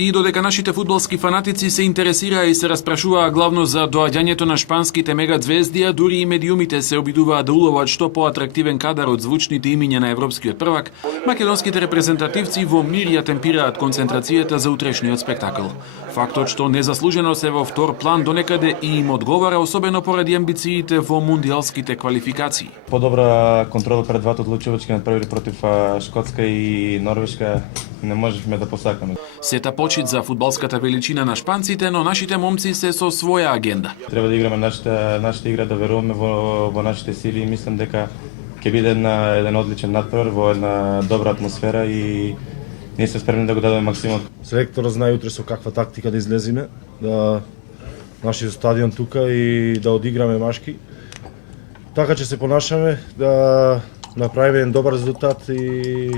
И додека нашите фудбалски фанатици се интересираа и се распрашуваа главно за доаѓањето на шпанските мегазвезди, а дури и медиумите се обидуваат да уловат што поатрактивен кадар од звучните имиња на европскиот првак, македонските репрезентативци во мир ја темпираат концентрацијата за утрешниот спектакл. Фактот што незаслужено се во втор план донекаде и им одговара, особено поради амбициите во мундијалските квалификации. По-добра контрола пред двата одлучувачки направили против Шкотска и Норвешка не можевме да посакаме. Сета почит за фудбалската величина на шпанците, но нашите момци се со своја агенда. Треба да играме нашата игра, да веруваме во нашите сили и мислам дека ќе биде еден одличен надпревар во една добра атмосфера и ние сме спремни да го дадеме максимум. Селекторот знае утре со каква тактика да излеземе, да нашиот стадион тука и да одиграме машки. Така ќе се понашаме, да направиме еден добар резултат и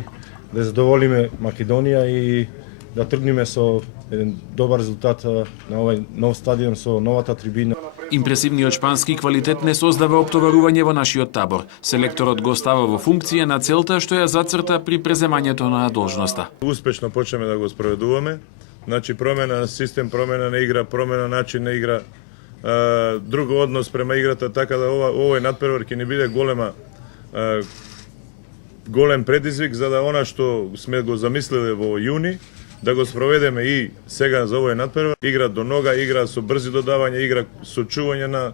да задоволиме Македонија и да тргнеме со еден добар резултат на овој нов стадион со новата трибина. Импресивниот шпански квалитет не создава оптоварување во нашиот табор. Селекторот го става во функција на целта што ја зацрта при преземањето на должноста. Успешно почнеме да го спроведуваме. Значи промена на систем, промена на игра, промена на начин на игра, друг однос према играта, така да овој надпревар ќе не биде голем предизвик за да она што сме го замислиле во јуни, да го спроведеме и сега за овој надпревар. Игра до нога, игра со брзи додавања, игра со чување на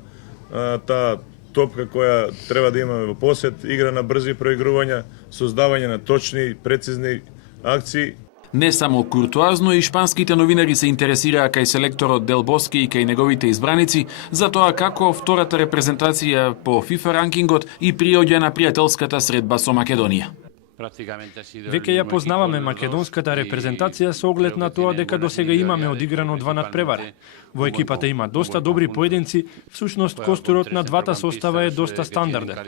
таа топка која треба да имаме во посет, игра на брзи проигрувања, создавање на точни, прецизни акции. Не само куртуазно, и шпанските новинари се интересираа кај селекторот Дел Боске и кај неговите избраници за тоа како втората репрезентација по FIFA ранкингот и приоѓа на пријателската средба со Македонија. Веќе ја познаваме македонската репрезентација со оглед на тоа дека досега имаме одиграно 2 надпревари. Во екипата има доста добри поединци, всушност костурот на двата состава е доста стандарден.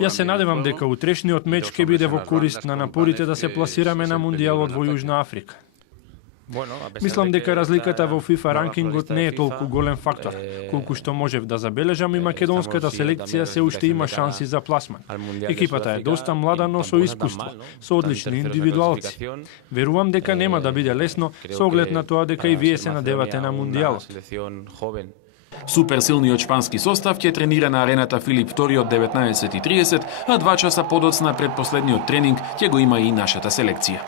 Јас се надевам дека утрешниот меч ќе биде во корист на напорите да се пласираме на мундијалот во Јужна Африка. Мислам дека разликата во FIFA ранкингот не е толку голем фактор, колку што можев да забележам и македонската селекција се уште има шанси за пласман. Екипата е доста млада, но со искуство, со одлични индивидуалци. Верувам дека нема да биде лесно со оглед на тоа дека и вие се надевате на мундијалот. Суперсилниот шпански состав ќе тренира на арената Филип II од 19:30, а 2 часа подоцна пред последниот тренинг ќе го има и нашата селекција.